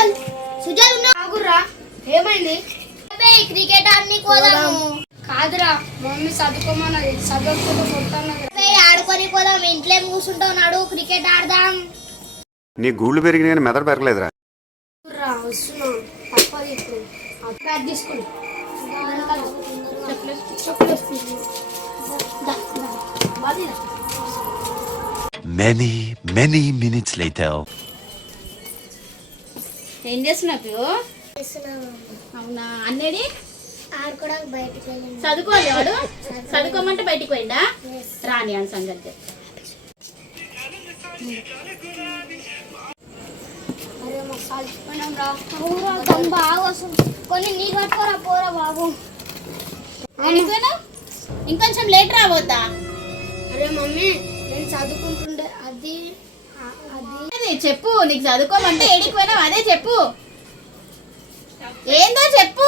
సుజల్ సుజల్ ఉన్నా ఆగుర్రా ఏమైంది? క్రికెట్ ఆడి పోదాము కాదురా మమ్మీ చదువుకోమన్నది కొడతాన్నది. ఆడుకొని పోదాం ఇంట్లో కూర్చుంటావు నాడు క్రికెట్ ఆడదాం. నీ గూళ్ళు పెరిగినాయి కానీ మెదడు పెరగలేదురా. రా వస్తున్నా తప్పది ఇప్పుడు. బ్యాట్ తీసుకోండి Many, many minutes later. ఏం చేస్తున్నావు అవునా? అన్నేడి చదువుకోవాలి వాడు? చదువుకోమంటే బయటికి పోయిందా రాని అని సంగతి. కొన్ని నీ కట్టుకోరా పోరా బాబు. ఇంకొంచెం లేట్ రాబోద్దా అరే మమ్మీ నేను చదువుకుంటుండే. అది అది. చెప్పు నీకు చదువుకోమంటే ఏడికి పోయినా అదే చెప్పు. ఏందో చెప్పు.